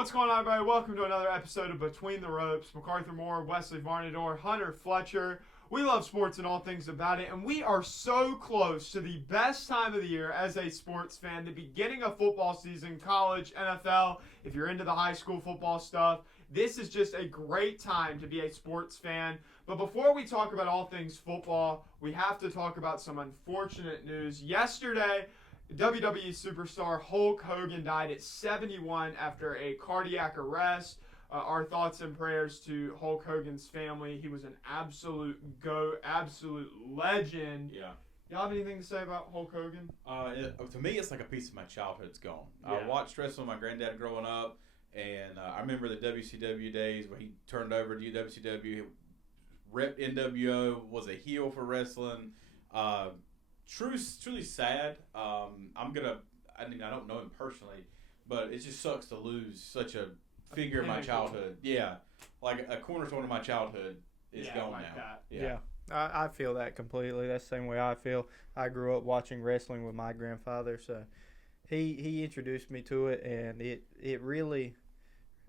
What's going on, everybody? Welcome to another episode of Between the Ropes. MacArthur Moore, Wesley Varnador, Hunter Fletcher. We love sports and all things about it, and we are so close to the best time of the year as a sports fan, the beginning of football season, college, NFL. If you're into the high school football stuff, this is just a great time to be a sports fan. But before we talk about all things football, we have to talk about some unfortunate news. Yesterday, WWE superstar Hulk Hogan died at 71 after a cardiac arrest. Our thoughts and prayers to Hulk Hogan's family. He was an absolute absolute legend. Yeah. Y'all have anything to say about Hulk Hogan? To me, it's like a piece of my childhood's gone. Yeah. I watched wrestling with my granddad growing up, and I remember the WCW days when he turned over to WCW, he repped NWO, was a heel for wrestling. Truly sad. I don't know him personally, but it just sucks to lose such a figure of my childhood. Yeah, like a cornerstone of my childhood is gone like now. that. Yeah. I feel that completely. That's the same way I feel. I grew up watching wrestling with my grandfather, so he introduced me to it, and it really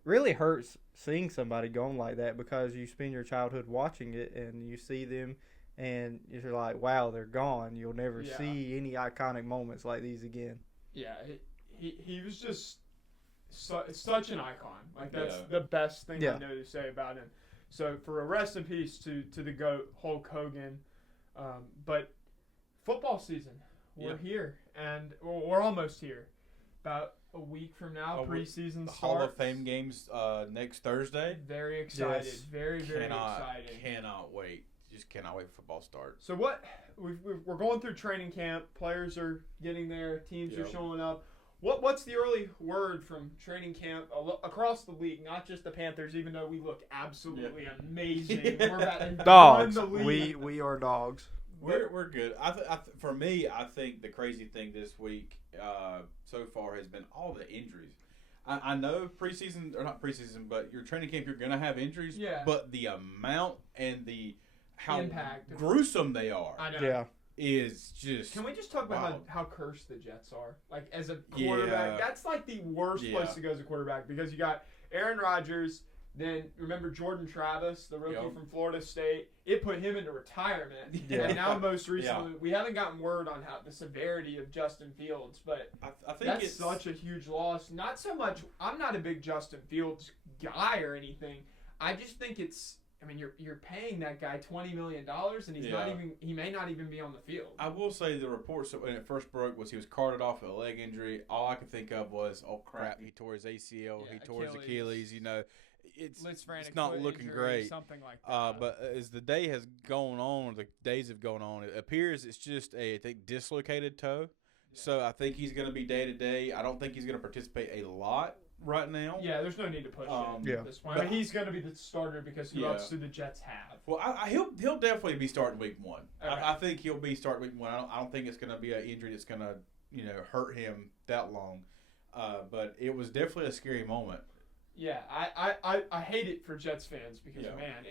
hurts seeing somebody gone like that, because you spend your childhood watching it and you see them and you're like, wow, they're gone. You'll never see any iconic moments like these again. Yeah, he was just such an icon. Like, that's the best thing I know to say about him. So for a rest in peace to the GOAT, Hulk Hogan. But football season, we're here, and we're almost here. About a week from now, preseason starts. Hall of Fame games next Thursday. Very excited. Yes. Very excited. Cannot wait. Just cannot wait for football start. So we're going through training camp. Players are getting there. Teams are showing up. What's the early word from training camp across the league? Not just the Panthers, even though we look absolutely amazing. We're about to Dogs. run the league. We are dogs. We're good. For me, I think the crazy thing this week so far has been all the injuries. I know preseason, or not preseason, but your training camp, you're going to have injuries. Yeah. But the amount and how impact gruesome they are I know. Yeah. is just. Can we just talk about wild. how cursed the Jets are? Like, as a quarterback, that's like the worst place to go as a quarterback, because you got Aaron Rodgers. Then remember Jordan Travis, the rookie from Florida State. It put him into retirement. Yeah. And now most recently, we haven't gotten word on how the severity of Justin Fields, but I think that's it's such a huge loss. Not so much. I'm not a big Justin Fields guy or anything. I just think it's. I mean, you're paying that guy $20 million, and he's not even. He may not even be on the field. I will say the reports when it first broke was he was carted off with a leg injury. All I could think of was, oh crap, he tore his ACL, he tore his Achilles. You know, it's not looking injury, great. Something like that. But as the day has gone on, or the days have gone on, it appears it's just I think dislocated toe. Yeah. So I think he's going to be day to day. I don't think he's going to participate a lot right now. Yeah, there's no need to push him at this point. I mean, he's going to be the starter, because who else do the Jets have? Well, he'll definitely be starting week one. Okay. I think he'll be starting week one. I don't think it's going to be an injury that's going to hurt him that long. But it was definitely a scary moment. Yeah, I hate it for Jets fans, because man,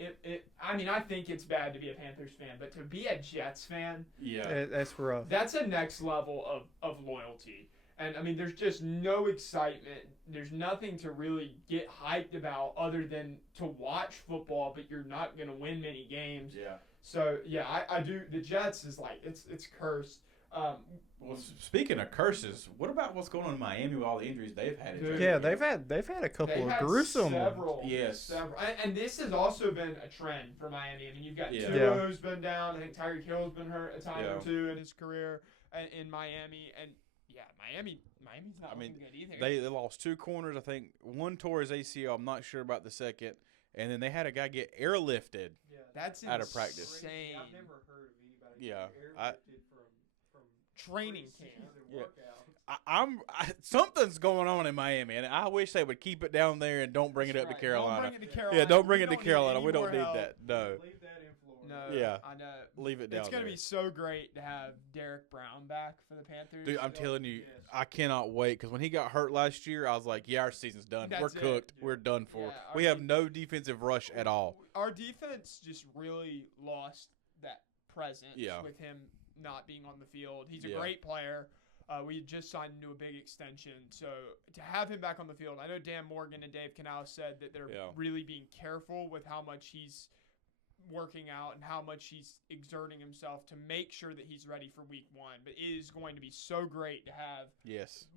I mean, I think it's bad to be a Panthers fan, but to be a Jets fan, that's rough. That's a next level of loyalty. And, I mean, there's just no excitement. There's nothing to really get hyped about other than to watch football, but you're not going to win many games. Yeah. So, yeah, I do. The Jets is like, it's cursed. Well, speaking of curses, what about what's going on in Miami with all the injuries they've had? They've had a couple of gruesome several, ones. Yes. Several. And this has also been a trend for Miami. I mean, you've got Tua who's been down. I think Tyreek Hill's been hurt a time or two in his career in Miami. And Miami's not looking good either. They lost two corners. I think one tore his ACL. I'm not sure about the second. And then they had a guy get airlifted that's out of practice. Insane. I've never heard of anybody airlifted from training camp. Something's going on in Miami, and I wish they would keep it down there and don't bring it up to Carolina. Don't bring it to Carolina. Yeah, don't bring it to Carolina. We don't need that. No. Leave that in Florida. No, yeah. I know. Leave it down. It's going to there. be so great to have Derek Brown back for the Panthers. Dude, I'm telling you, I cannot wait, because when he got hurt last year, I was like, yeah, our season's done. We're cooked. We're done for. Yeah, we have no defensive rush at all. Our defense just really lost that presence with him not being on the field. He's a great player. We had just signed into a big extension. So to have him back on the field, I know Dan Morgan and Dave Canales said that they're really being careful with how much he's working out and how much he's exerting himself to make sure that he's ready for week 1. But it is going to be so great to have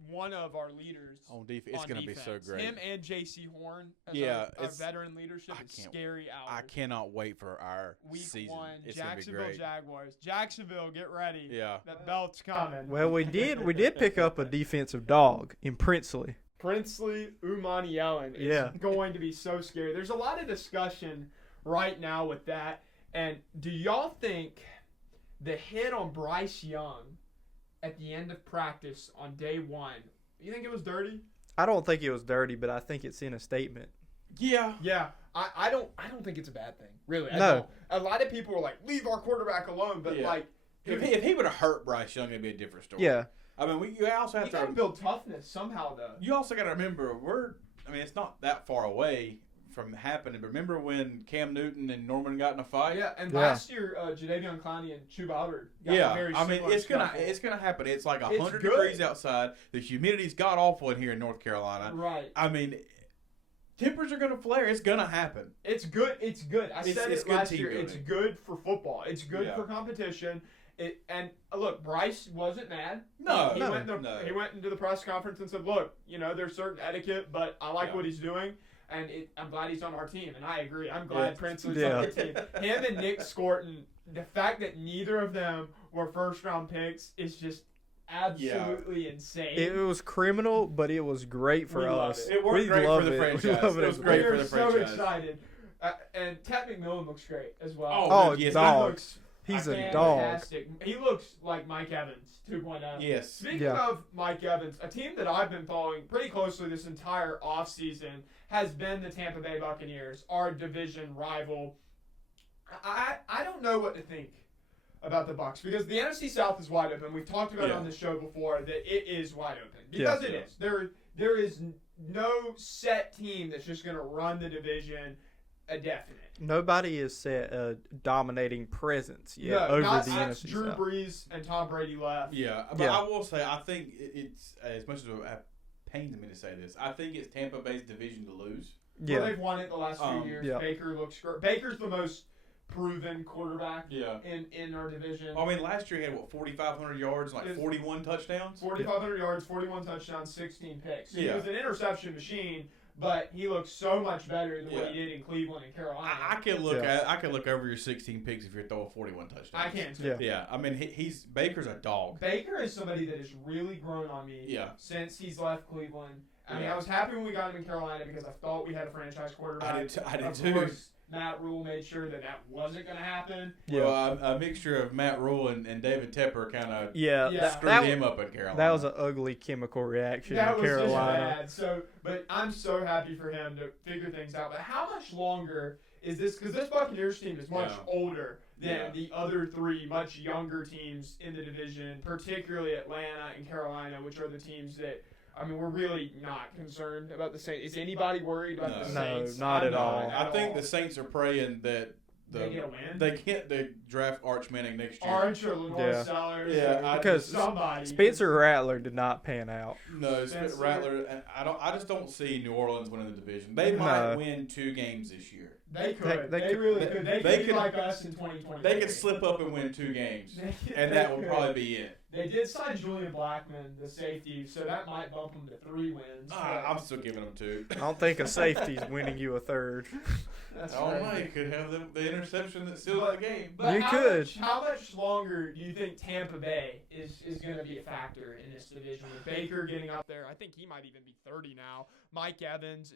one of our leaders on defense. It's going to be so great. Him and J.C. Horn as our veteran leadership is scary hours. I cannot wait for our week season. 1, it's Jacksonville Jaguars. Jacksonville, get ready. Yeah. That belt's coming. Well, we did pick up a defensive dog in Princely. Princely Umanielen is going to be so scary. There's a lot of discussion right now with that. And do y'all think the hit on Bryce Young at the end of practice on day 1, you think it was dirty? I don't think it was dirty, but I think it's in a statement. Yeah. I don't think it's a bad thing. Really. I No. don't. A lot of people were like, leave our quarterback alone, but like if he would have hurt Bryce Young, it'd be a different story. Yeah. I mean, you also have you got to build toughness somehow, though. You also got to remember, it's not that far away from happening. But remember when Cam Newton and Norman got in a fight? Yeah, and last year, Jadeveon Clowney and Chuba Hubbard got a very similar it's gonna happen. It's like 100 degrees outside. The humidity's god awful in here in North Carolina. Right. I mean, tempers are gonna flare. It's gonna happen. It's good. It's good. I said it last year. Building. It's good for football. It's good for competition. Look, Bryce wasn't mad. No, he went into the press conference and said, "Look, there's certain etiquette, but I like what he's doing." And I'm glad he's on our team, and I agree. I'm glad Princely's on our team. Him and Nick Scorton, the fact that neither of them were first-round picks is just absolutely insane. It was criminal, but it was great for us. It worked great for the franchise. It was great for the franchise. We were so excited. And Ted McMillan looks great as well. Oh, yes, dog. He's a dog. He looks like Mike Evans 2.0. Yes. Speaking of Mike Evans, a team that I've been following pretty closely this entire offseason has been the Tampa Bay Buccaneers, our division rival. I don't know what to think about the Bucs because the NFC South is wide open. We've talked about it on the show before that it is wide open because it is. There is no set team that's just going to run the division a definite. Nobody has set a dominating presence yet over the NFC Drew South. Brees and Tom Brady left. Yeah, but I will say I think it's as much as it pains me to say this. I think it's Tampa Bay's division to lose. Yeah, well, they've won it the last few years. Yeah. Baker looks great. Baker's the most proven quarterback in our division. I mean, last year he had 4,500 yards, 41 touchdowns. 4,500 yards, 41 touchdowns, 16 picks. He was an interception machine. But he looks so much better than what he did in Cleveland and Carolina. I can look over your 16 picks if you're throwing 41 touchdowns. I can too. Yeah. I mean, Baker's a dog. Baker is somebody that has really grown on me since he's left Cleveland. I mean, I was happy when we got him in Carolina because I thought we had a franchise quarterback. I did of too. Course, Matt Rule made sure that wasn't going to happen. Well, a mixture of Matt Rule and David Tepper kind of screwed him up in Carolina. That was an ugly chemical reaction in Carolina. That was just bad. But I'm so happy for him to figure things out. But how much longer is this? Because this Buccaneers team is much older than the other three much younger teams in the division, particularly Atlanta and Carolina, which are the teams that – I mean, we're really not concerned about the Saints. Is anybody worried about the Saints? No, not at all. I think the Saints are praying that they get a win. They can't draft Arch Manning next year. Arch or Lenore Sellers. Yeah, because somebody. Spencer Rattler did not pan out. No, Rattler. I just don't see New Orleans winning the division. They might win 2 games this year. They could. They really could. They could be like us in 2020. They could slip up and win 2 games, and that would probably be it. They did sign Julian Blackmon, the safety, so that might bump them to 3 wins. I'm still giving them 2. I don't think a safety's winning you a third. That's right. You could have the interception that seals the game. But you could. How much longer do you think Tampa Bay is going to be a factor in this division? With Baker getting up there, I think he might even be 30 now. Mike Evans,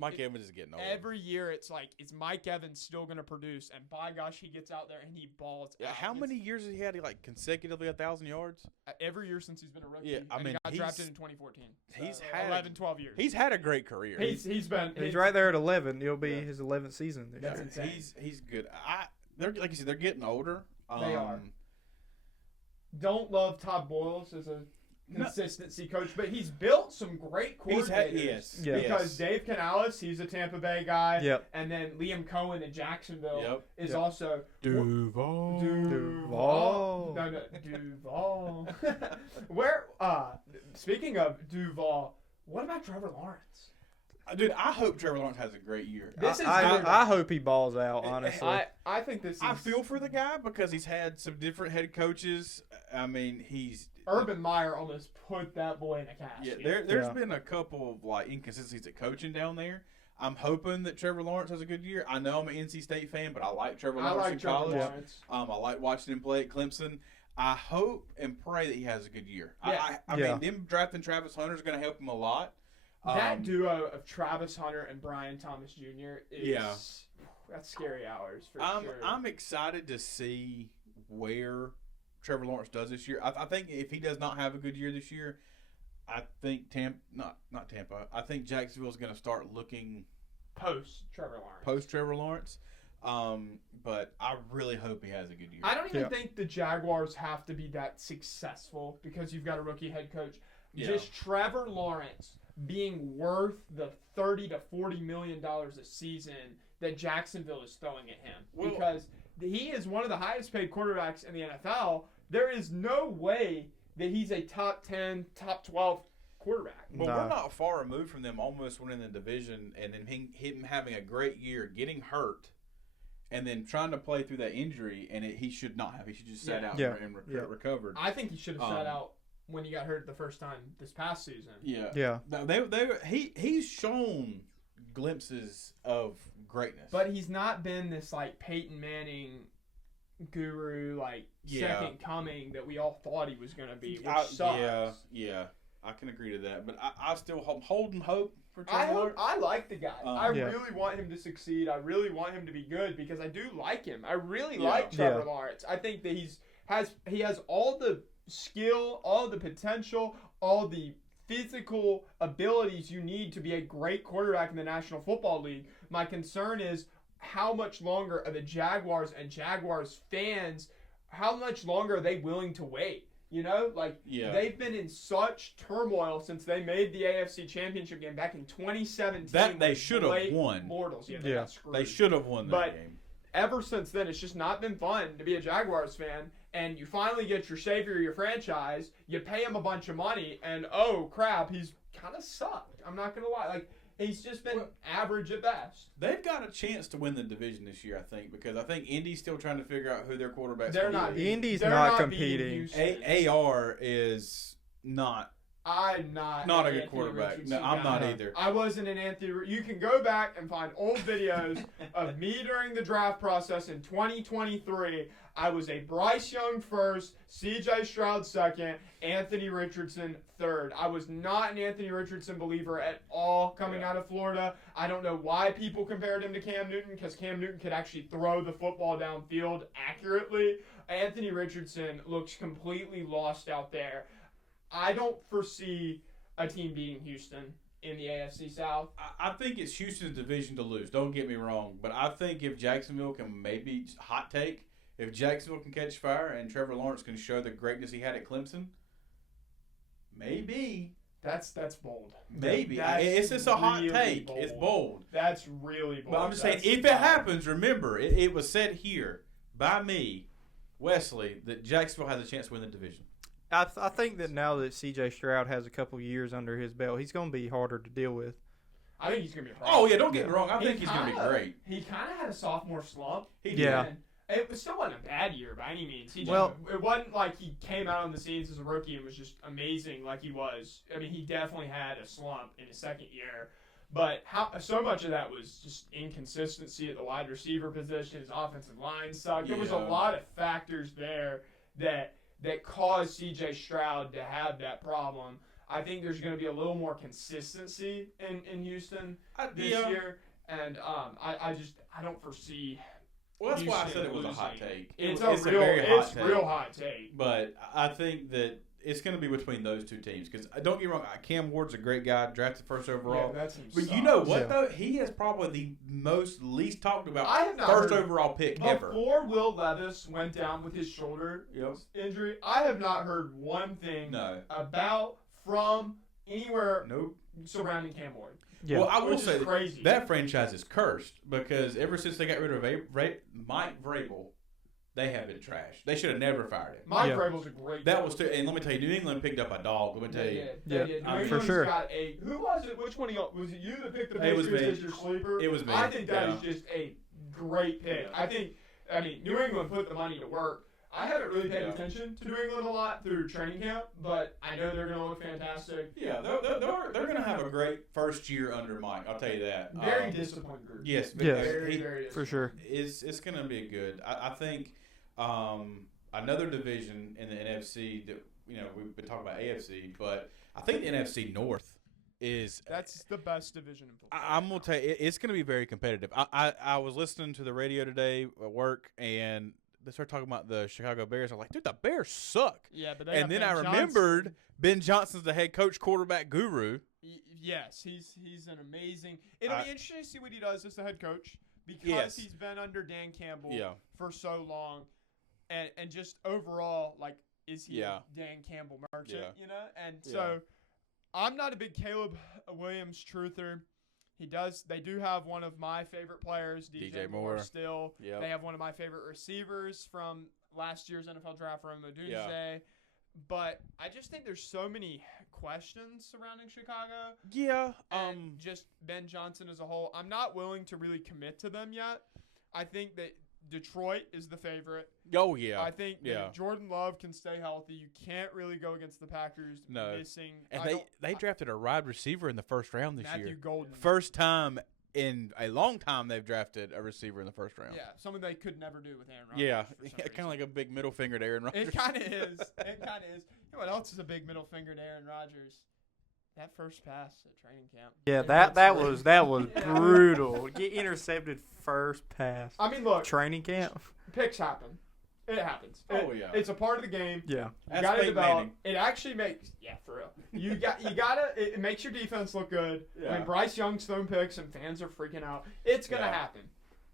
Mike Evans is getting old. Every year it's like, is Mike Evans still going to produce? And by gosh, he gets out there and he balls out. How many years has he had consecutively 1,000 yards? Every year since he's been a rookie. Yeah, I mean, he got drafted in 2014. So he's had 11, 12 years. He's had a great career. He's right there at 11. It'll be his 11th season this year. Insane. He's good. They're like you said, they're getting older. They are. Don't love Todd Boyles as a consistency coach, but he's built some great coordinators. Because Dave Canales, he's a Tampa Bay guy. Yep. And then Liam Cohen in Jacksonville is Yep. also Duval. No, Duval. Where? Speaking of Duval, what about Trevor Lawrence? Dude, I hope Trevor Lawrence has a great year. I hope he balls out, honestly. I think this is... I feel for the guy because he's had some different head coaches. I mean, Urban Meyer almost put that boy in a casket. Yeah, there's been a couple of like inconsistencies at coaching down there. I'm hoping that Trevor Lawrence has a good year. I know I'm an NC State fan, but I like Trevor Lawrence in college. I like watching him play at Clemson. I hope and pray that he has a good year. Yeah. I mean, them drafting Travis Hunter is going to help him a lot. That duo of Travis Hunter and Brian Thomas Jr. is that's scary hours for sure. I'm excited to see where Trevor Lawrence does this year. I think if he does not have a good year this year, I think not Tampa. I think Jacksonville's going to start looking post Trevor Lawrence. But I really hope he has a good year. I don't even think the Jaguars have to be that successful because you've got a rookie head coach. Yeah. Just Trevor Lawrence being worth the $30 to $40 million a season that Jacksonville is throwing at him. Because he is one of the highest paid quarterbacks in the NFL. There is no way that he's a top 10, top 12 quarterback. Well, we're not far removed from them almost winning the division and then him having a great year, getting hurt, and then trying to play through that injury, and he should not have. He should just sat out and recovered. I think he should have sat out when he got hurt the first time this past season. Yeah. He's shown glimpses of greatness. But he's not been this like Peyton Manning guru, second coming that we all thought he was going to be, which sucks. Yeah. I can agree to that. But I still holding hope for Trevor Lawrence. I like the guy. I really want him to succeed. I really want him to be good because I do like him. I really like Trevor Lawrence. I think that he has all the skill, all the potential, all the physical abilities you need to be a great quarterback in the National Football League. My concern is how much longer are the Jaguars and Jaguars fans, how much longer are they willing to wait? You know, they've been in such turmoil since they made the AFC Championship game back in 2017. That they should have won. Mortals, they got screwed. They should have won that game. Ever since then, it's just not been fun to be a Jaguars fan. And you finally get your savior, your franchise. You pay him a bunch of money, and oh crap, he's kind of sucked. I'm not gonna lie, he's just been average at best. They've got a chance to win the division this year, I think, because I think Indy's still trying to figure out who their quarterback's. They're not. Indy's not competing. AR is not. I'm not a good quarterback. No, I'm not either. I wasn't an Anthony. You can go back and find old videos of me during the draft process in 2023. I was a Bryce Young first, C.J. Stroud second, Anthony Richardson third. I was not an Anthony Richardson believer at all coming out of Florida. I don't know why people compared him to Cam Newton because Cam Newton could actually throw the football downfield accurately. Anthony Richardson looks completely lost out there. I don't foresee a team beating Houston in the AFC South. I think it's Houston's division to lose. Don't get me wrong. But I think if Jacksonville can maybe, hot take, if Jacksonville can catch fire and Trevor Lawrence can show the greatness he had at Clemson, maybe. That's bold. Maybe. It's just a hot take. Bold. It's bold. That's really bold. But I'm just saying, if it happens, remember, it was said here by me, Wesley, that Jacksonville has a chance to win the division. I think that now that C.J. Stroud has a couple years under his belt, he's going to be harder to deal with. I think he's going to be a problem. Oh, yeah, don't get me wrong. I think he's going to be great. He kind of had a sophomore slump. He did. It still wasn't a bad year by any means. It wasn't like he came out on the scenes as a rookie and was just amazing like he was. I mean, he definitely had a slump in his second year. But so much of that was just inconsistency at the wide receiver position. His offensive line sucked. There was a lot of factors there that caused C.J. Stroud to have that problem. I think there's going to be a little more consistency in Houston this year. And I don't foresee. Well, that's Houston why I said it was losing. a hot take. It's a very hot take. real hot take. But I think that it's going to be between those two teams. Because don't get me wrong, Cam Ward's a great guy, drafted first overall. Yeah, but you know what, though? He is probably the most least talked about first overall pick ever. Before Will Levis went down with his shoulder injury, I have not heard one thing about, from, anywhere surrounding Cam Ward. Yeah. Well, I will say that franchise is cursed because ever since they got rid of Mike Vrabel, they have been trash. They should have never fired him. Mike Vrabel's a great. That was too. And let me tell you, New England picked up a dog. Let me tell you. Yeah, for sure. Who was it? Which one? Was it you that picked the Patriots as your sleeper? It was me. I think that is just a great pick. I mean, New England put the money to work. I haven't really paid attention to New England a lot through training camp, but I know they're going to look fantastic. Yeah, they're going to have a great first year under Mike. I'll tell you that. Very disciplined group. Yes, very for sure. It's going to be good. I think another division in the NFC that we've been talking about AFC, but I think the NFC North that's the best division in football. I'm gonna tell you, it's going to be very competitive. I was listening to the radio today at work and they started talking about the Chicago Bears. I'm like, dude, the Bears suck. Yeah, but then I remembered Ben Johnson's the head coach, quarterback guru. Yes, he's an amazing. It'll be interesting to see what he does as the head coach because he's been under Dan Campbell for so long, and just overall, like, is he a Dan Campbell merchant? And so I'm not a big Caleb Williams truther. They do have one of my favorite players, DJ Moore, still. Yep. They have one of my favorite receivers from last year's NFL draft, Rome Odunze. Yeah. But I just think there's so many questions surrounding Chicago. Yeah. And just Ben Johnson as a whole. I'm not willing to really commit to them yet. I think that Detroit is the favorite. Oh, yeah. I think that Jordan Love can stay healthy. You can't really go against the Packers missing. And they drafted a wide receiver in the first round this year. Matthew Golden. First time in a long time they've drafted a receiver in the first round. Yeah, something they could never do with Aaron Rodgers. Yeah, kind of like a big middle finger to Aaron Rodgers. It kind of is. You know what else is a big middle finger to Aaron Rodgers? That first pass at training camp. Yeah, that was brutal. Get intercepted first pass. I mean, look. Training camp. Picks happen. It happens. It's a part of the game. Yeah. You got to develop. It actually makes for real. You gotta. It makes your defense look good. Yeah. When Bryce Young's throwing picks and fans are freaking out, it's gonna happen.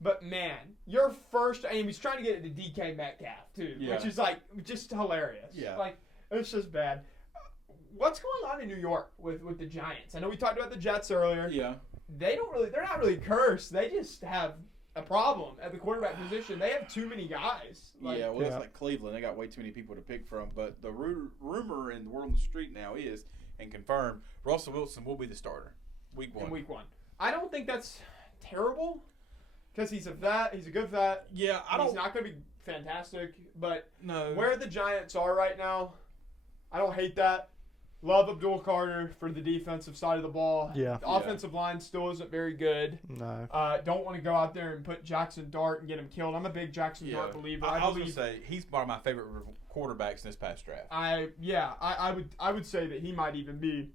But man, your first aim, he's trying to get it to DK Metcalf too, which is like just hilarious. Yeah. Like it's just bad. What's going on in New York with the Giants? I know we talked about the Jets earlier. Yeah. They're not really cursed. They just have a problem at the quarterback position. They have too many guys. It's like Cleveland. They got way too many people to pick from. But the rumor in the world on the street now is, and confirmed, Russell Wilson will be the starter week 1. In week 1. I don't think that's terrible because he's a vet. He's a good vet. Yeah, He's not going to be fantastic. But no, where the Giants are right now, I don't hate that. Love Abdul Carter for the defensive side of the ball. Yeah. The offensive line still isn't very good. No. Don't want to go out there and put Jackson Dart and get him killed. I'm a big Jackson Dart believer. I was going to say he's one of my favorite quarterbacks in this past draft. I would say that he might even be,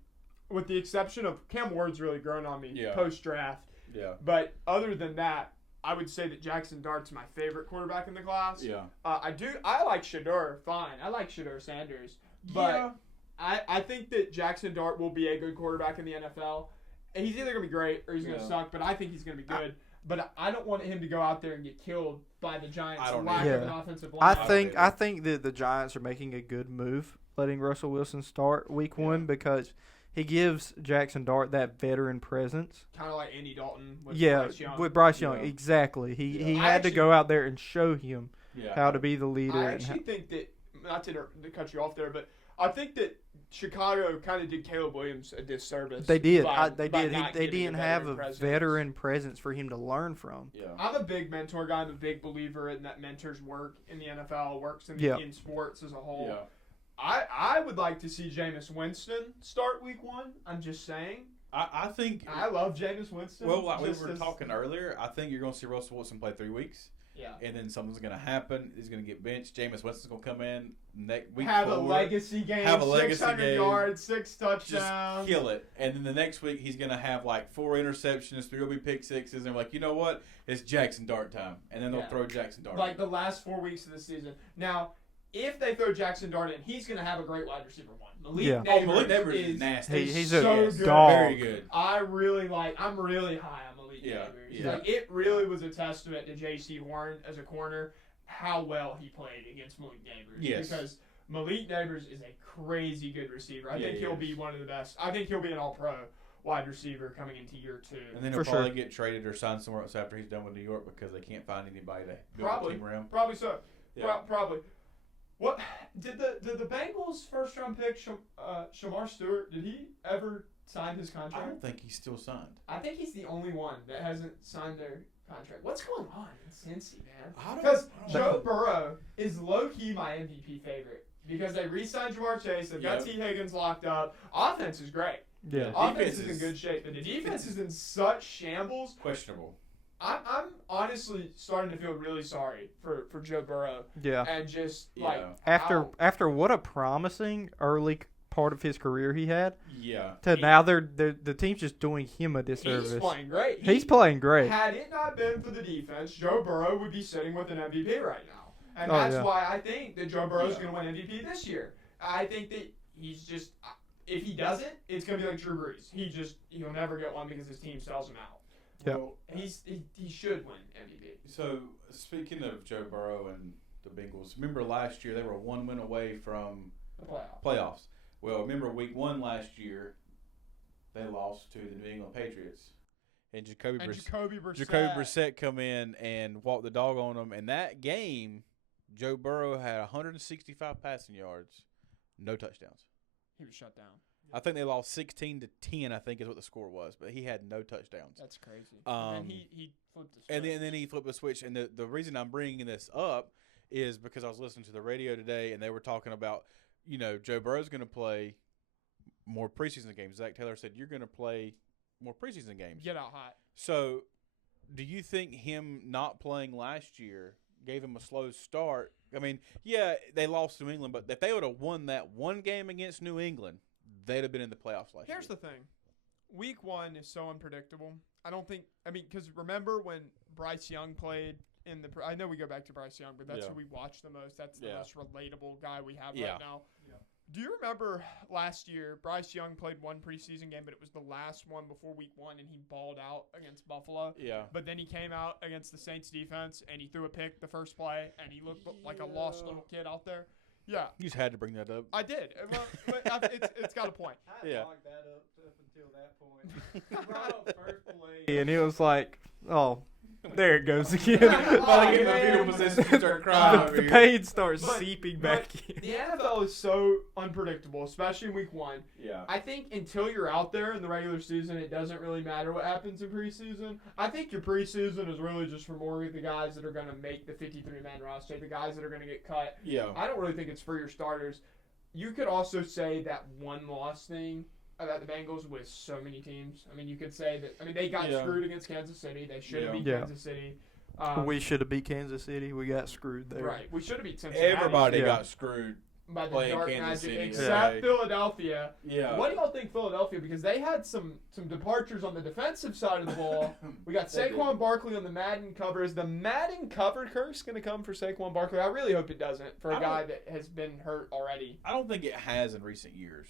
with the exception of Cam Ward's really grown on me post draft. Yeah. But other than that, I would say that Jackson Dart's my favorite quarterback in the class. Yeah. I like Shedeur fine. I like Shedeur Sanders. But I think that Jackson Dart will be a good quarterback in the NFL. He's either going to be great or he's going to suck, but I think he's going to be good. But I don't want him to go out there and get killed by the Giants' lack of an offensive line. I think that the Giants are making a good move, letting Russell Wilson start week 1 because he gives Jackson Dart that veteran presence. Kind of like Andy Dalton with Bryce Young. With Bryce Young, exactly. He had to go out there and show him how to be the leader. I actually think that, not to cut you off there, but I think that Chicago kind of did Caleb Williams a disservice. They did. They didn't have a veteran presence for him to learn from. Yeah. I'm a big mentor guy. I'm a big believer in that mentors work in the NFL, works in sports as a whole. Yeah. I would like to see Jameis Winston start week 1. I'm just saying. I think I love Jameis Winston. Well, like we were talking earlier, I think you're going to see Russell Wilson play 3 weeks. Yeah. And then something's going to happen. He's going to get benched. Jameis Winston's going to come in week have 4. A legacy game. Have a legacy 600 game. yards, 6 touchdowns. Just kill it. And then the next week, he's going to have like 4 interceptions, 3 will be pick sixes. And we're like, you know what? It's Jackson Dart time. And then they'll throw Jackson Dart. Like the last 4 weeks of the season. Now, if they throw Jackson Dart in, he's going to have a great wide receiver one. Malik Yeah. Neighbors, is nasty. He's so a good. dog. Very good. I'm really high on Malik Neighbors. Yeah. Like, it really was a testament to J.C. Horn as a corner how well he played against Malik Neighbors. Yes. Because Malik Neighbors is a crazy good receiver. I Yeah, think he he'll is. be one of the best. I think he'll be an all-pro wide receiver coming into year 2. And then he'll For probably sure. get traded or signed somewhere else after he's done with New York because they can't find anybody to build Probably. a team around. Probably so. Yeah. Probably. What did the Bengals first round pick Shamar Stewart? Did he ever sign his I contract? don't think he's still signed. I think he's the only one that hasn't signed their contract. What's going on in Cincy, man? I don't- Because I don't Joe know. Burrow is low key my MVP favorite because they re-signed Jamar Chase. They've got Yep. T Higgins locked up. Offense is great. Yeah. Offense defense is in is- good shape, but the defense is in such shambles. Questionable. I'm honestly starting to feel really sorry for Joe Burrow Yeah. and just Yeah. like After what a promising early part of his career he had, Yeah. to now the team's just doing him a disservice. he's playing great. He's playing great. Had it not been for the defense, Joe Burrow would be sitting with an MVP right now. And Oh, that's yeah. why I think that Joe Burrow's Yeah. going to win MVP this year. I think that he's just, if he doesn't, it's going to be like Drew Brees. He'll never get one because his team sells him out. Yep. Well, He should win MVP. so speaking of Joe Burrow and the Bengals, remember last year they were 1 win away from The playoff. playoffs. Well, remember week 1 last year, they lost to the New England Patriots. And Jacoby And Brissett. Jacoby Brissett. Jacoby Brissett come in and walk the dog on them. And that game, Joe Burrow had 165 passing yards, no touchdowns. He was shut down. I think they lost 16-10. I think is what the score was, but he had no touchdowns. That's crazy. Um, and he flipped the switch. And then he flipped the switch. And the reason I'm bringing this up is because I was listening to the radio today, and they were talking about, Joe Burrow's going to play more preseason games. Zach Taylor said you're going to play more preseason games. Get out hot. So, do you think him not playing last year gave him a slow start? I mean, yeah, they lost to New England, but if they would have won that one game against New England, they'd have been in the playoffs last year. Here's the thing. Week 1 is so unpredictable. Because remember when Bryce Young played in the – I know we go back to Bryce Young, but that's Yeah. who we watch the most. That's the Yeah. most relatable guy we have Yeah. right now. Yeah. Do you remember last year Bryce Young played one preseason game, but it was the last one before week 1, and he balled out against Buffalo? Yeah. But then he came out against the Saints defense, and he threw a pick the first play, and he looked like a lost little kid out there. Yeah, You just had to bring that up. I did. Well, it's got a point. Yeah. locked that up until that point. He brought up first play, and it was like, oh, there it goes again. Oh, Get in the man. fetal position and start crying over the here. pain starts But- seeping but back in. The NFL is so unpredictable, especially in week 1. Yeah. I think until you're out there in the regular season, it doesn't really matter what happens in preseason. I think your preseason is really just for more of the guys that are going to make the 53-man roster, the guys that are going to get cut. Yeah. I don't really think it's for your starters. You could also say that one-loss thing about the Bengals with so many teams. I mean, you could say that. I mean, they got Yeah. screwed against Kansas City. They should have Yeah. beat Yeah. Kansas City. We should have beat Kansas City. We got screwed there. Right. We should have beat Cincinnati. Everybody Yeah. got screwed. by the playing dark Kansas magic, City, except right. Philadelphia. Yeah. What do y'all think Philadelphia? Because they had some departures on the defensive side of the ball. We got They Saquon did. Barkley on the Madden cover. Is the Madden cover curse going to come for Saquon Barkley? I really hope it doesn't for a I guy that has been hurt already. I don't think it has in recent years.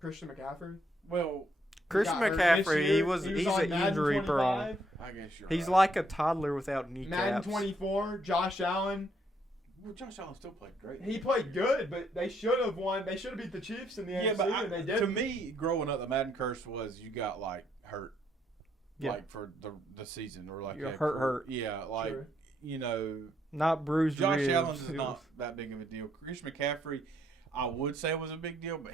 Christian McCaffrey. Well, Christian Got hurt this McCaffrey, year. he's on an Madden injury prone. 25, I guess you're He's right. like a toddler without Madden kneecaps. 24. Josh Allen. Well, Josh Allen still played great. He played good, but they should have won. They should have beat the Chiefs in the Yeah, AFC, but and they to didn't. me, growing up, the Madden curse was you got like hurt, Yeah. like for the season or like You're a hurt. Yeah, like Sure. you know, Not bruised Josh ribs. Allen's is It not was- that big of a deal. Christian McCaffrey, I would say was a big deal, but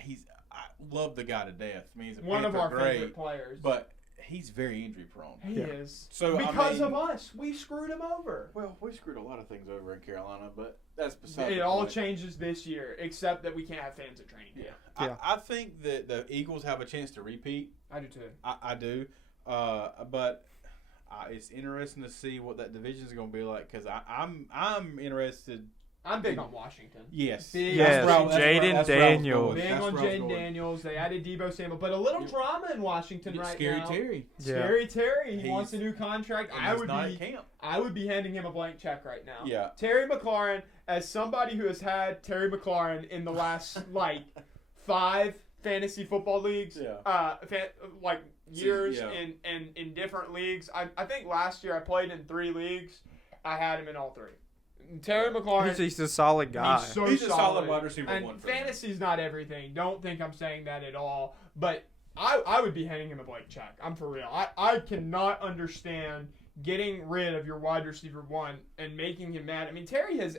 I love the guy to death. I mean, he's a One of Panther, our great, favorite players. but he's very injury prone. He Yeah. is. So, I because mean- of us, we screwed him over. Well, we screwed a lot of things over in Carolina, but that's beside It the all point. changes this year, except that we can't have fans at training camp. Yeah. Yeah. I think that the Eagles have a chance to repeat. I do too. I do, but it's interesting to see what that division is going to be like because I'm interested. I'm big on Washington. Yes. Big Yes, on Jaden Daniels. Big on Jaden Daniels. They added Deebo Samuel, but a little drama in Washington right Scary now. Terry. Scary Terry. He wants a new contract. I would be handing him a blank check right now. Yeah. Terry McLaurin, as somebody who has had Terry McLaurin in the last 5 fantasy football leagues, years in different leagues. I think last year I played in 3 leagues. I had him in all 3. Terry McLaurin. He's a solid guy. He's a solid wide receiver. And fantasy's not everything. Don't think I'm saying that at all. But I would be handing him a blank check. I'm for real. I cannot understand getting rid of your wide receiver 1 and making him mad. I mean, Terry has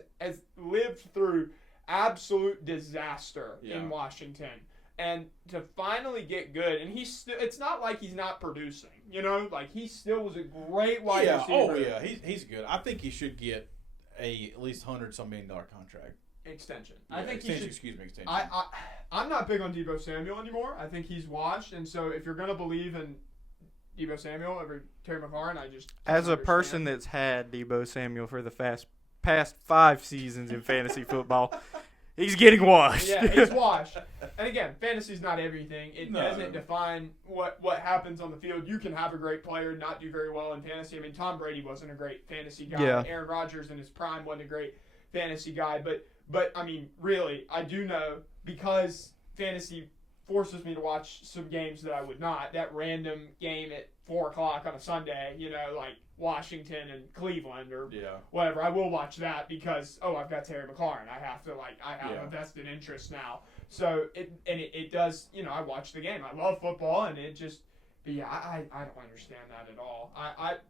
lived through absolute disaster in Washington. And to finally get good, and it's not like he's not producing, he still was a great wide receiver. Oh yeah, he's good. I think he should get at least $100-some million contract. Extension. Yeah, I think extension. I'm not big on Deebo Samuel anymore. I think he's washed, and so if you're gonna believe in Deebo Samuel over Terry McLaurin, I just as a person that's had Deebo Samuel for the past 5 seasons in fantasy football. He's getting washed. Yeah, he's washed. And again, fantasy's not everything. It doesn't define what happens on the field. You can have a great player and not do very well in fantasy. I mean, Tom Brady wasn't a great fantasy guy. Yeah. Aaron Rodgers in his prime wasn't a great fantasy guy. But I mean, really, I do know, because fantasy forces me to watch some games that I would not. That random game at 4 o'clock on a Sunday, like Washington and Cleveland or whatever. I will watch that because I've got Terry McLaurin. I have a vested interest now. So it does. I watch the game. I love football, and it just. But yeah, I don't understand that at all.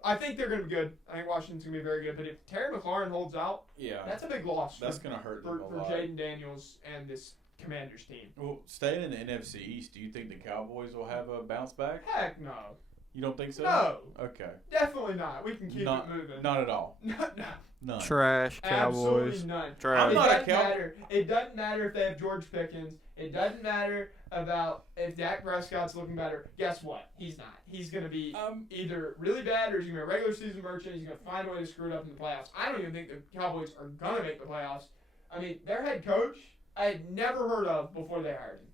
I think they're going to be good. I think Washington's going to be very good. But if Terry McLaurin holds out, that's a big loss. That's going to hurt for them a lot. Jaden Daniels and this Commanders team. Well, staying in the NFC East, do you think the Cowboys will have a bounce back? Heck no. You don't think so? No. Okay. Definitely not. We can keep it moving. Not at all. No. None. Trash Cowboys. Absolutely none. Trash. It doesn't matter if they have George Pickens. It doesn't matter about if Dak Prescott's looking better. Guess what? He's not. He's going to be either really bad or he's going to be a regular season merchant. He's going to find a way to screw it up in the playoffs. I don't even think the Cowboys are going to make the playoffs. I mean, their head coach, I had never heard of before they hired him.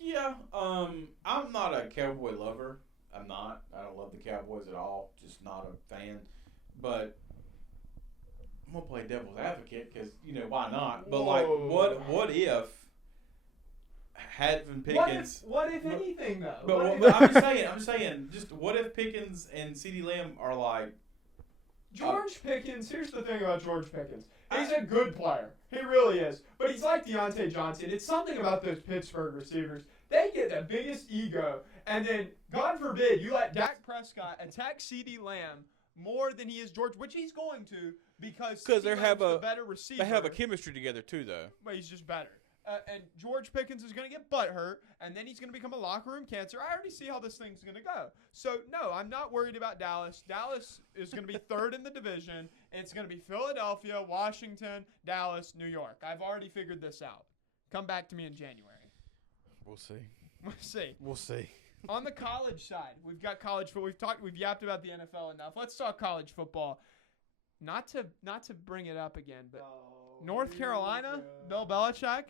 Yeah. I'm not a Cowboy lover. I'm not. I don't love the Cowboys at all. Just not a fan. But I'm gonna play devil's advocate because why not? But what if Hadvin Pickens? What if anything though? But I'm saying, just what if Pickens and CeeDee Lamb are like George Pickens? Here's the thing about George Pickens. He's a good player. He really is. But he's like Deontay Johnson. It's something about those Pittsburgh receivers. They get the biggest ego. And then, God forbid, you let Dak Prescott attack CeeDee Lamb more than he is George, which he's going to because they have the better receiver. They have a chemistry together too, though. But he's just better. And George Pickens is going to get butthurt, and then he's going to become a locker room cancer. I already see how this thing's going to go. So, no, I'm not worried about Dallas. Dallas is going to be third in the division. It's going to be Philadelphia, Washington, Dallas, New York. I've already figured this out. Come back to me in January. We'll see. We'll see. On the college side, we've got college football. We've yapped about the NFL enough. Let's talk college football. Not to bring it up again, but North Carolina, Bill Belichick.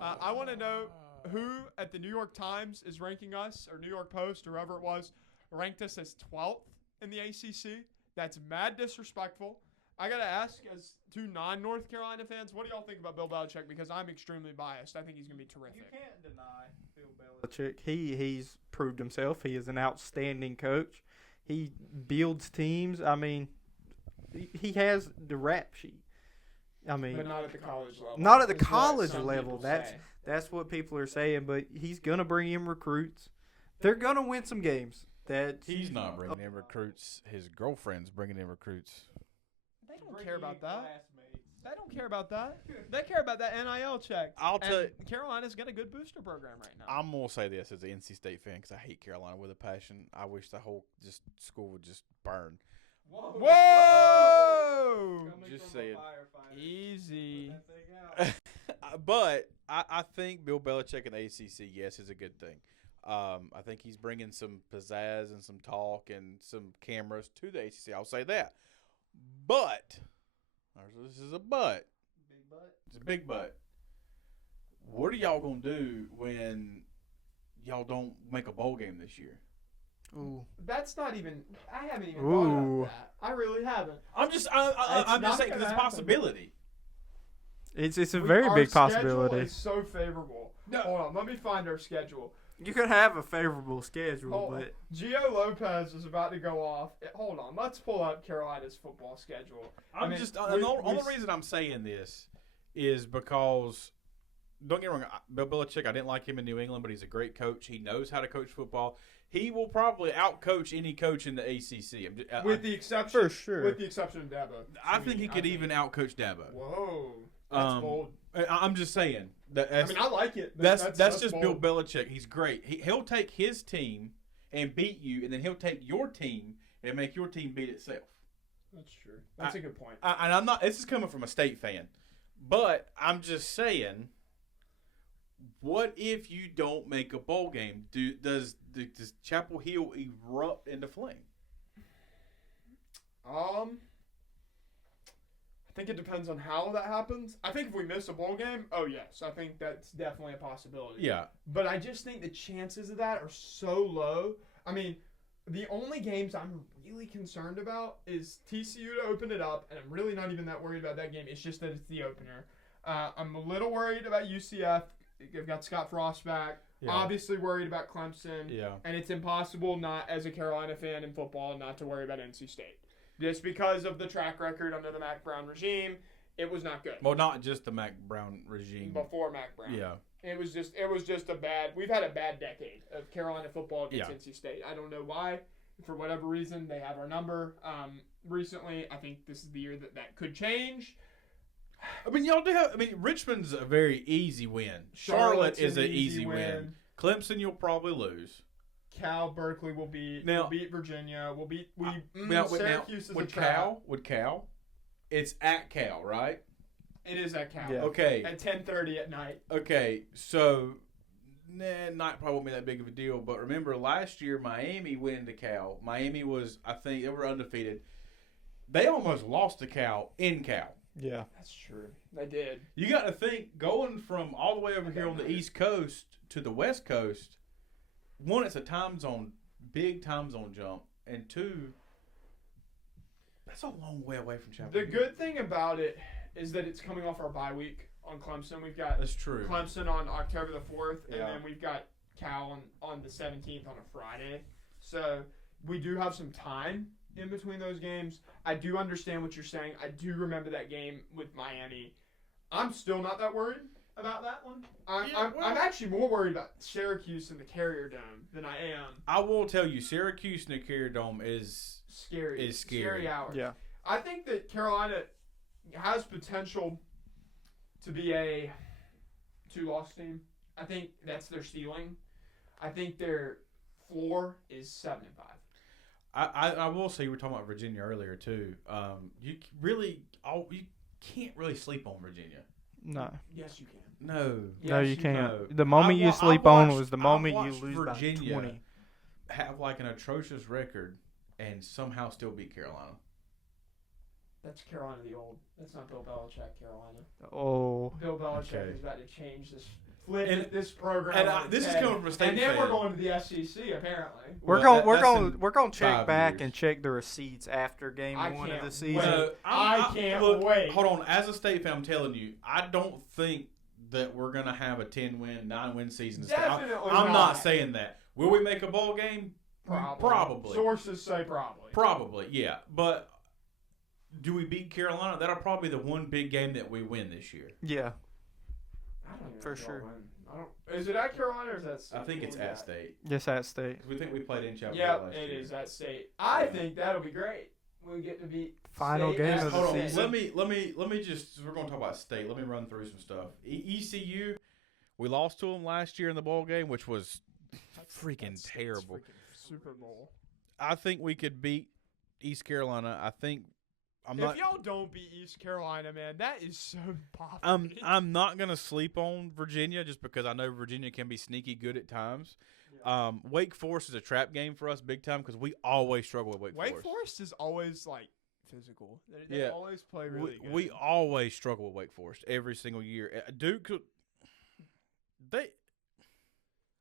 I want to know who at the New York Times is ranking us, or New York Post, or whoever it was, ranked us as 12th in the ACC. That's mad disrespectful. I got to ask, as 2 non-North Carolina fans, what do y'all think about Bill Belichick? Because I'm extremely biased. I think he's going to be terrific. You can't deny Bill Belichick. He's proved himself. He is an outstanding coach. He builds teams. I mean, he has the rap sheet. I mean, but not at the college level. Not at the college level. That's what people are saying. But he's gonna bring in recruits. They're gonna win some games. He's not bringing in recruits. His girlfriend's bringing in recruits. They don't care about that. They don't care about that. They care about that NIL check. I'll tell you, Carolina's got a good booster program right now. I'm gonna say this as an NC State fan because I hate Carolina with a passion. I wish the whole school would just burn. Whoa! Just saying. Easy. But I think Bill Belichick in the ACC, yes, is a good thing. I think he's bringing some pizzazz and some talk and some cameras to the ACC. I'll say that. But this is a but. It's a big but. What are y'all gonna do when y'all don't make a bowl game this year? Ooh. That's not even. I haven't even thought Ooh. about that. I really haven't. I'm just not saying because it's a gonna possibility. It's a very big Our possibility. schedule is so favorable. No. Hold on, let me find our schedule. You could have a favorable schedule, Hold on. but Gio Lopez is about to go off. Hold on, let's pull up Carolina's football schedule. The only reason I'm saying this is because, don't get me wrong, Bill Belichick, I didn't like him in New England, but he's a great coach. He knows how to coach football. He will probably outcoach any coach in the ACC. With the exception, for sure. With the exception of Dabo. I think he could even outcoach Dabo. Whoa, that's bold. I'm just saying. I like it. That's just bold. Bill Belichick. He's great. He'll take his team and beat you, and then he'll take your team and make your team beat itself. That's true. That's a good point. And I'm not. This is coming from a State fan, but I'm just saying. What if you don't make a bowl game? Does Chapel Hill erupt into flame? I think it depends on how that happens. I think if we miss a bowl game, oh yes, I think that's definitely a possibility. Yeah. But I just think the chances of that are so low. I mean, the only games I'm really concerned about is TCU to open it up, and I'm really not even that worried about that game. It's just that it's the opener. I'm a little worried about UCF. They've got Scott Frost back. Yeah. Obviously worried about Clemson. Yeah. And it's impossible not, as a Carolina fan in football, not to worry about NC State. Just because of the track record under the Mac Brown regime, it was not good. Well, not just the Mac Brown regime. Before Mac Brown. Yeah. It was just a bad. We've had a bad decade of Carolina football against NC State. I don't know why. For whatever reason, they have our number. Recently, I think this is the year that could change. I mean, y'all do have. I mean, Richmond's a very easy win. Charlotte is an easy win. Clemson, you'll probably lose. Cal, Berkeley will beat. We'll beat Virginia. We'll beat. Syracuse is a trap. Would Cal? It's at Cal, right? It is at Cal. Yeah. Okay. At 10:30 at night. Okay, so night probably won't be that big of a deal. But remember, last year Miami went into Cal. Miami was, I think, they were undefeated. They almost lost to Cal in Cal. Yeah. That's true. They did. You got to think, going from all the way over here on the East Coast to the West Coast, one, it's a big time zone jump, and two, that's a long way away from Chapel Hill. The good thing about it is that it's coming off our bye week on Clemson. We've got that's true. Clemson on October the 4th, and then we've got Cal on the 17th on a Friday. So we do have some time in between those games. I do understand what you're saying. I do remember that game with Miami. I'm still not that worried about that one. I'm actually more worried about Syracuse and the Carrier Dome than I am. I will tell you, Syracuse and the Carrier Dome is scary. Scary hours. Yeah. I think that Carolina has potential to be a 2-loss team. I think that's their ceiling. I think their floor is 7-5. I will say, you were talking about Virginia earlier too. You can't really sleep on Virginia. No. Yes, you can. No. No, you can't. No. The moment you sleep on was the moment you lose Virginia by 20. Have like an atrocious record and somehow still beat Carolina. That's Carolina the old. That's not Bill Belichick, Carolina. Oh. Bill Belichick is about to change this. This program. And this is coming from a State And then fan. we're going to the SEC apparently. We're going to check back and check the receipts after game 1 of the season. I can't wait. Hold on, as a State fan, I'm telling you, I don't think that we're gonna have a 10-win, 9-win season. Definitely I'm not saying that. Will we make a bowl game? Probably. Sources say probably. Probably, yeah. But do we beat Carolina? That'll probably be the one big game that we win this year. Yeah. I don't even for sure. Is it at Carolina or is that State? I think it's at State. Yes, at State. We think we played in Chapel Hill last year. It is at State. I think that'll be great. We get to beat final State game of the season. Let me just. We're going to talk about State. Let me run through some stuff. ECU, we lost to them last year in the bowl game, which was freaking terrible. Super Bowl. I think we could beat East Carolina. I think. If y'all don't beat East Carolina, man, that is so impossible. I'm not gonna sleep on Virginia just because I know Virginia can be sneaky good at times. Yeah. Wake Forest is a trap game for us big time because we always struggle with Wake Forest. Wake Forest is always like physical. They always play really good. We always struggle with Wake Forest every single year. Duke,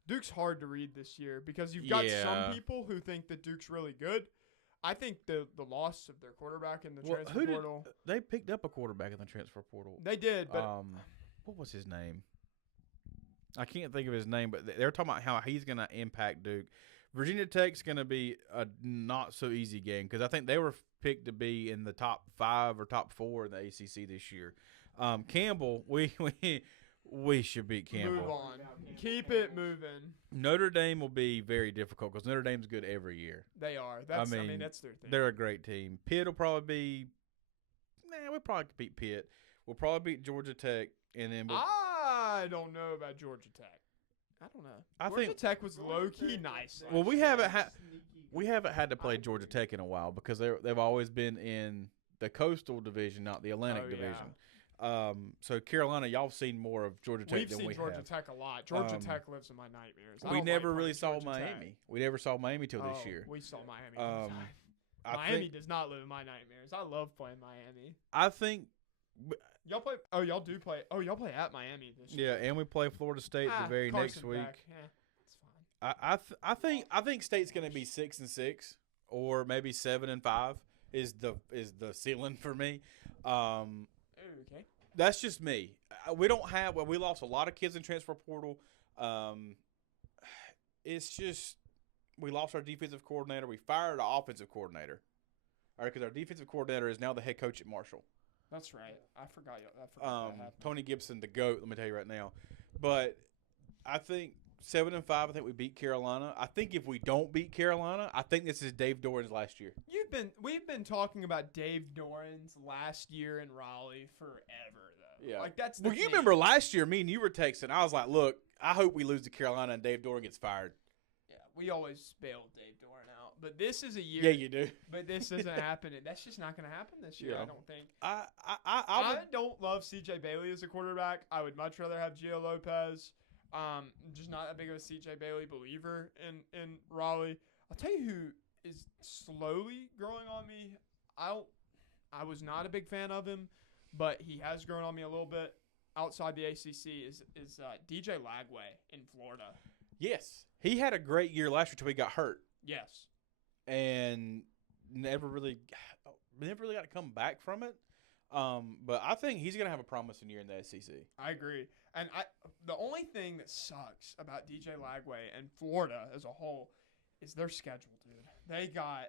Duke's hard to read this year because you've got some people who think that Duke's really good. I think the loss of their quarterback in the transfer portal. They picked up a quarterback in the transfer portal. They did, but what was his name? I can't think of his name, but they're talking about how he's going to impact Duke. Virginia Tech's going to be a not so easy game because I think they were picked to be in the top 5 or top 4 in the ACC this year. Campbell, we should beat Campbell. Move on. Keep it moving. Notre Dame will be very difficult because Notre Dame's good every year. They are. That's I mean, that's their thing. They're a great team. Pitt will probably be. We'll probably beat Pitt. We'll probably beat Georgia Tech, and then. I don't know about Georgia Tech. I don't know. Georgia Tech was low key nice. Well, we haven't had to play Georgia Tech in a while because they've always been in the Coastal Division, not the Atlantic Division. So Carolina, y'all have seen more of Georgia Tech than we have. We've seen Georgia Tech a lot. Georgia Tech lives in my nightmares. We never really saw Miami. We never saw Miami till this year. We saw Miami. Miami does not live in my nightmares. I love playing Miami. I think y'all play. Oh, y'all do play. Oh, y'all play at Miami this year. Yeah, and we play Florida State the very next week. It's fine. I think State's going to be 6-6 or maybe 7-5 is the ceiling for me. Okay. That's just me. We don't have. Well, we lost a lot of kids in transfer portal. It's just we lost our defensive coordinator. We fired our offensive coordinator. All right, because our defensive coordinator is now the head coach at Marshall. That's right. I forgot that happened. Tony Gibson, the GOAT. Let me tell you right now. But I think 7-5. I think we beat Carolina. I think if we don't beat Carolina, I think this is Dave Doran's last year. We've been talking about Dave Doran's last year in Raleigh forever, though. Yeah. Like that's. You remember last year, me and you were texting. I was like, "Look, I hope we lose to Carolina and Dave Doran gets fired." Yeah, we always bailed Dave Doran out, but this is a year. Yeah, you do. But this isn't happening. That's just not going to happen this year. Yeah. I don't think. I don't love C.J. Bailey as a quarterback. I would much rather have Gio Lopez. Just not that big of a C.J. Bailey believer in Raleigh. I'll tell you who is slowly growing on me. I was not a big fan of him, but he has grown on me a little bit outside the ACC. Is DJ Lagway in Florida? Yes, he had a great year last year till he got hurt. Yes, and never really got to come back from it. But I think he's gonna have a promising year in the SEC. I agree. And the only thing that sucks about DJ Lagway and Florida as a whole is their schedule, dude. They got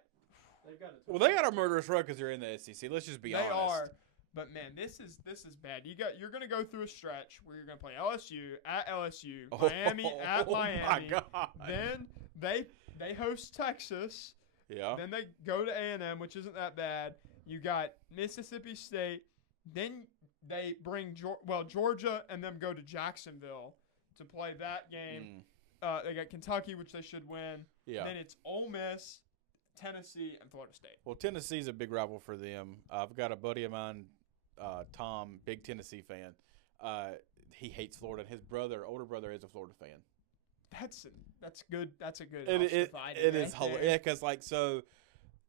a murderous road because they're in the SEC. Let's just be honest. They are. But man, this is bad. You're gonna go through a stretch where you're gonna play LSU at LSU, Miami at Miami. Oh my God. Then they host Texas. Yeah. Then they go to A&M, which isn't that bad. You got Mississippi State. Then they bring Georgia and them go to Jacksonville to play that game. They got Kentucky, which they should win. Yeah. Then it's Ole Miss, Tennessee, and Florida State. Well, Tennessee's a big rival for them. I've got a buddy of mine, Tom, big Tennessee fan. He hates Florida, and his older brother, is a Florida fan. That's good. That's a good. It is hilarious. Yeah, because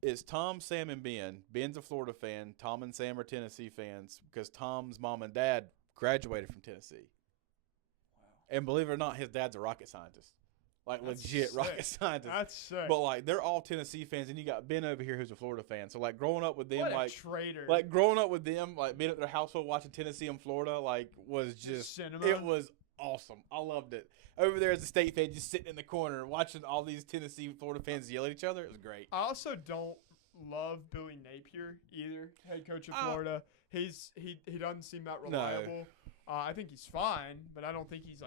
it's Tom, Sam, and Ben. Ben's a Florida fan. Tom and Sam are Tennessee fans because Tom's mom and dad graduated from Tennessee. Wow. And believe it or not, his dad's a rocket scientist. That's legit sick. Rocket scientist. That's sick. But they're all Tennessee fans, and you got Ben over here who's a Florida fan. So growing up with them, what a traitor. Growing up with them, being at their household watching Tennessee and Florida, was just cinema. It was awesome. I loved it. Over there as a State fan, just sitting in the corner watching all these Tennessee Florida fans yell at each other. It was great. I also don't love Billy Napier either, head coach of Florida. He doesn't seem that reliable. No. I think he's fine, but I don't think he's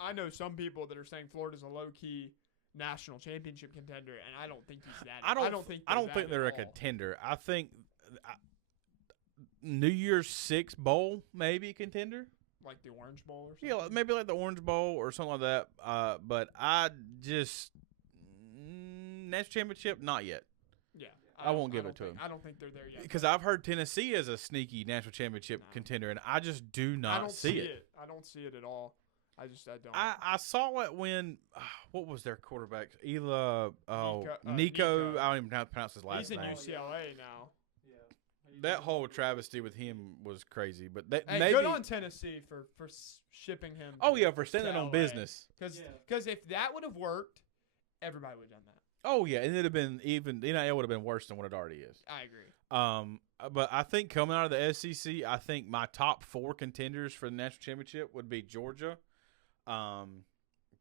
I know some people that are saying Florida's a low key national championship contender, and I don't think he's that. I don't think they're a contender. I think New Year's Six bowl maybe a contender. Like the Orange Bowl or something? Yeah, maybe like the Orange Bowl or something like that. But I just national championship, not yet. Yeah. I won't give it to them. I don't think they're there yet. Because I've heard Tennessee as a sneaky national championship contender, and I just do not see it. I don't see it at all. I don't. I saw it when what was their quarterback? Nico. I don't even know how to pronounce his last name. He's in UCLA now. That whole travesty with him was crazy, but that Hey, maybe. good on Tennessee for shipping him. Oh yeah, for standing to on LA. business. Because if that would have worked, everybody would have done that. Oh yeah, and it'd have been even the NIL would have been worse than what it already is. I agree. But I think coming out of the SEC, I think my top 4 contenders for the national championship would be Georgia.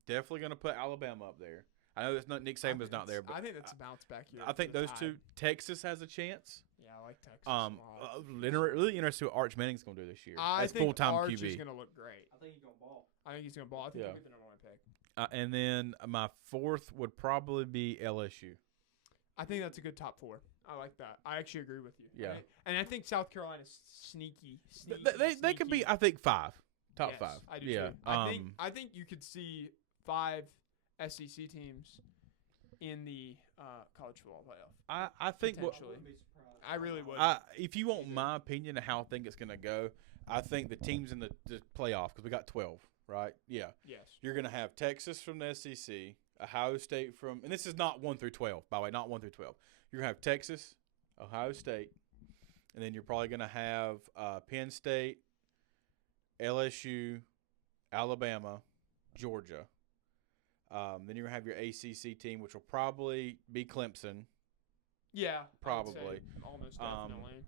Definitely going to put Alabama up there. I know that's not Nick Saban's not there, but I think that's a bounce back year. I think for the those Tide. 2. Texas has a chance. Yeah, I like Texas. a lot. Really interested what Arch Manning's going to do this year. I As think full-time Arch QB. is going to look great. I think he's gonna ball. I think he's going to ball. I think Yeah. he'll be the number 1 pick. And then my 4th would probably be LSU. I think that's a good top 4. I like that. I actually agree with you. Yeah. And I think South Carolina's sneaky. They could be, I think, 5. Top Yes, 5. I do yeah. too. I think you could see 5 SEC teams in the college football playoff. I think what, Potentially. I really would. if you want my opinion of how I think it's going to go, I think the teams in the playoff, because we got 12, right? Yeah. Yes. You're going to have Texas from the SEC, Ohio State from – and this is not 1 through 12, by the way, not 1 through 12. You're going to have Texas, Ohio State, and then you're probably going to have Penn State, LSU, Alabama, Georgia. Then you're going to have your ACC team, which will probably be Clemson. Yeah. Probably. I would say almost definitely.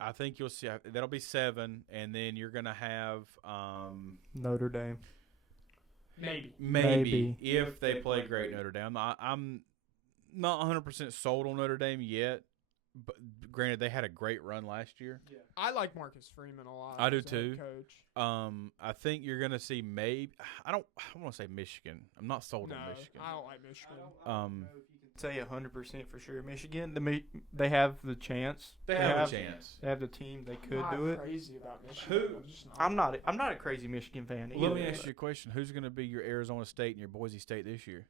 I think you'll see – that'll be 7, and then you're going to have Notre Dame. Maybe if they play great Notre Dame. I'm not 100% sold on Notre Dame yet, but granted, they had a great run last year. Yeah. I like Marcus Freeman a lot. I do as a head too. Coach. I think you're going to see I want to say Michigan. I'm not sold No, on Michigan. I don't like Michigan. Say 100% for sure. Michigan, they have the chance. They have a chance. They have the team. They could I'm do not it. crazy about Michigan. Who? I'm just I'm not a crazy Michigan fan. Let me either, ask you a question. Who's going to be your Arizona State and your Boise State this year?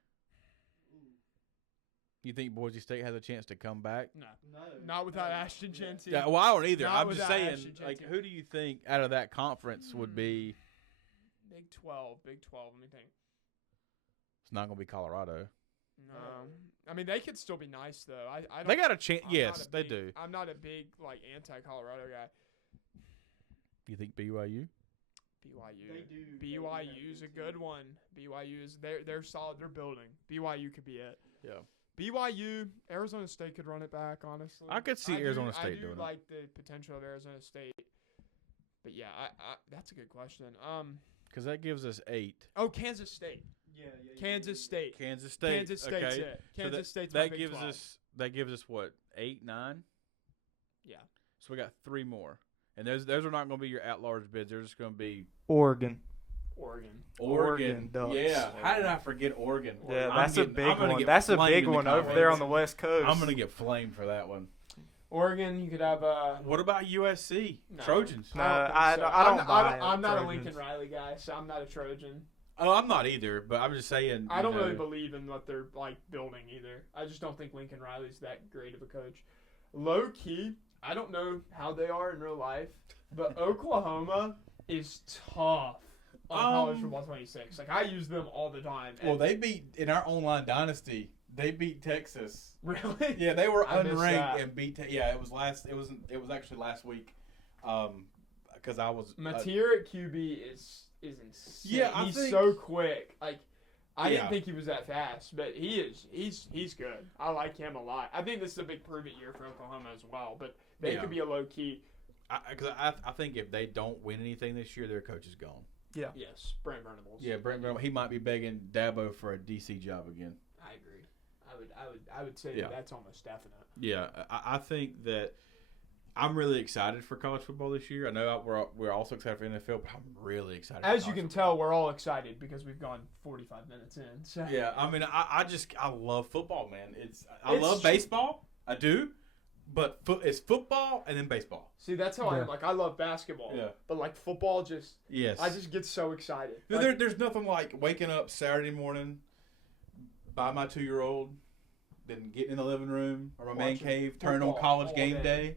You think Boise State has a chance to come back? No. Not without Ashton Jensen. Yeah, well, I don't either. Not I'm just without saying, Ashton like, Jensen. who do you think out of that conference would be? Big 12. Let me think. It's not going to be Colorado. No. I mean, they could still be nice, though. I don't, They got a chance. I'm Yes, not a they big- do. I'm not a big, like, anti-Colorado guy. You think BYU? BYU. BYU's a good one. BYU is they're solid. They're building. BYU could be it. Yeah. BYU, Arizona State could run it back. Honestly, I could see Arizona State I do doing it. like the potential of Arizona State. But yeah, I that's a good question. Because that gives us 8. Oh, Kansas State. Kansas State. Kansas State. Kansas State's okay. it. So Kansas State's my that Big gives 12. us what, 8, 9? Yeah. So we got 3 more, and those are not going to be your at-large bids. They're just going to be Oregon. Oregon. Ducks. Yeah. How did I forget Oregon? Yeah, I'm that's a getting- big I'm gonna one. get That's a flamed big in the one over there on comments. the West Coast. I'm going to get flamed for that one. Oregon, you could have What about USC? No. Trojans? No, I don't I don't think so. buy it, I'm not a Trojans. Lincoln Riley guy, so I'm not a Trojan. Oh, I'm not either, but I'm just saying. I don't you know, really believe in what they're like building either. I just don't think Lincoln Riley's that great of a coach. Low key, I don't know how they are in real life, but Oklahoma is tough on college football 26. Like I use them all the time. Well, they beat in our online dynasty. They beat Texas. really. Yeah, they were I missed unranked that. and beat. Yeah, it was last. It was actually last week. Because I was. Mateer at QB is insane. Yeah, I he's think- so quick. Like I Yeah. didn't think he was that fast, but he is. He's good. I like him a lot. I think this is a big prove it year for Oklahoma as well. But they Yeah. could be a low key. Because I think if they don't win anything this year, their coach is gone. Yes, Brent Venables. Yeah, Brent Venables, he might be begging Dabo for a DC job again. I agree. I would say Yeah. that that's almost definite. Yeah, I think that I'm really excited for college football this year. I know we're also excited for NFL, but I'm really excited. As for you college can football. tell, we're all excited because we've gone 45 minutes in. So. Yeah, I mean, I love football, man. I It's love true. baseball. I do, but it's football and then baseball. See, that's how I Yeah. am. Like I love basketball. Yeah. But like football, Yes. I just get so excited. No, Like, there's nothing like waking up Saturday morning by my 2-year-old, then getting in the living room or my man Watching cave, turning on football College all Game day. Day,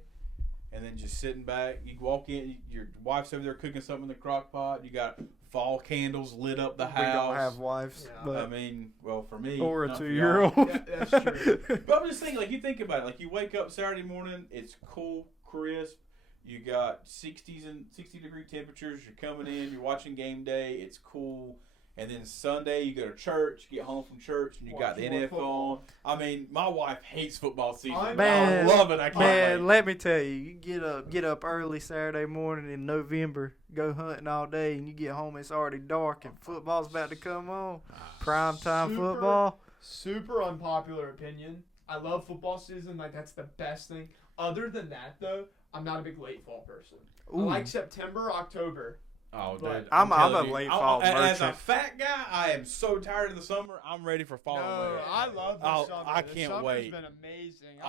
and then just sitting back. You walk in, your wife's over there cooking something in the crock pot. You got fall candles lit up the We house. don't have wives, Yeah. I but mean, well, for me, or a not for 2-year-old. Yeah, that's true. But I'm just saying, like, you think about it. Like, you wake up Saturday morning, it's cool, crisp. You got 60-degree temperatures. You're coming in. You're watching game day. It's cool. And then Sunday, you go to church, get home from church, and you got the NFL on. I mean, my wife hates football season. Man, I love it. I can't wait. Let me tell you, you get up early Saturday morning in November, go hunting all day, and you get home, it's already dark, and football's about to come on. Prime time football. Super unpopular opinion. I love football season. Like, that's the best thing. Other than that, though, I'm not a big late fall person. Ooh. I like September, October. Oh, dude. I'm a late fall merchant. As a fat guy, I am so tired of the summer. I'm ready for fall. No, I love the summer. I can't wait. It's been amazing.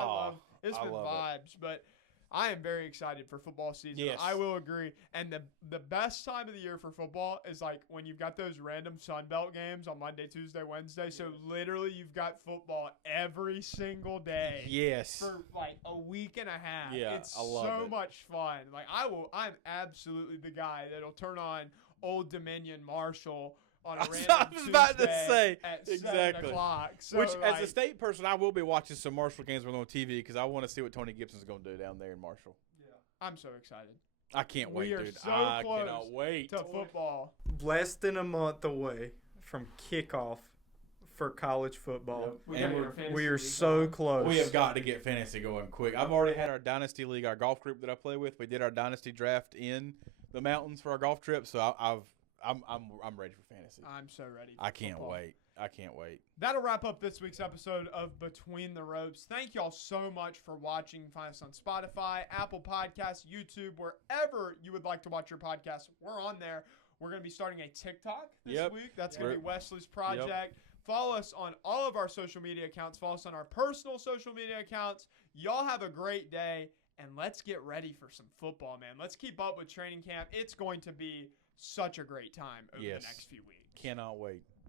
It's been vibes, but I am very excited for football season. Yes. I will agree. And the best time of the year for football is like when you've got those random Sun Belt games on Monday, Tuesday, Wednesday. So literally you've got football every single day. Yes. For like a week and a half. Yeah, it's I love so it. much fun. Like I'm absolutely the guy that'll turn on Old Dominion Marshall on a random I was about to Tuesday say, at exactly. 7:00. So Which, like, as a state person, I will be watching some Marshall games on TV because I want to see what Tony Gibson's going to do down there in Marshall. I'm so excited. I can't wait, We are dude. so I close cannot wait. to football. Less than a month away from kickoff for college football. We are so close. We have got to get fantasy going quick. I've already had our Dynasty League, our golf group that I play with. We did our Dynasty draft in the mountains for our golf trip, so I'm ready for fantasy. I'm so ready. I can't football. wait. I can't wait. That'll wrap up this week's episode of Between the Ropes. Thank y'all so much for watching. Find us on Spotify, Apple Podcasts, YouTube, wherever you would like to watch your podcast. We're on there. We're going to be starting a TikTok this week. That's going to be Wesley's project. Yep. Follow us on all of our social media accounts. Follow us on our personal social media accounts. Y'all have a great day, and let's get ready for some football, man. Let's keep up with training camp. It's going to be such a great time over the next few weeks. Cannot wait.